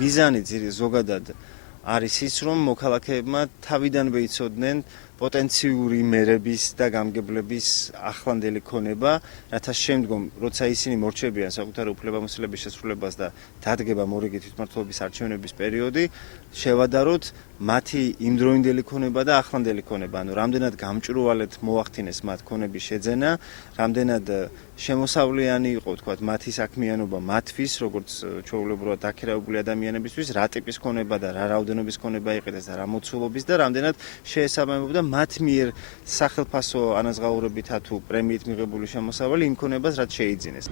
მიზანი ზოგადად არის ის, რომ მოქალაქეებმა თავიდანვე იცოდნენ პოტენციური მერების და გამგებლების ახლანდელი ქონება, რათა შემდგომ, როცა ისინი მორჩებიან საკუთარი უფლებამოსილების შესრულებას და დადგება მორიგი თვითმმართველობის არჩევნების პერიოდი, შევადაროთ მათი იმდროინდელი ქონება და ახლანდელი ქონება, ანუ რამდენად გამჭვირვალედ მოახდინეს მათ ქონების შეძენა, რამდენად შემოსავლიანი იყო, თქვათ, მათი საქმიანობა მათთვის, როგორც ჩვეულებრივად დაქირავებული ადამიანებისთვის, რა ტიპის ქონება და რა რაოდენობის ქონება იყიდეს და რა მოცულობის და რამდენად შეესაბამებოდა მათ მიერ სახელფასო ანაზღაურებითა თუ პრემიით მიღებული შემოსავალი იმ ქონებას, რაც შეიძინეს.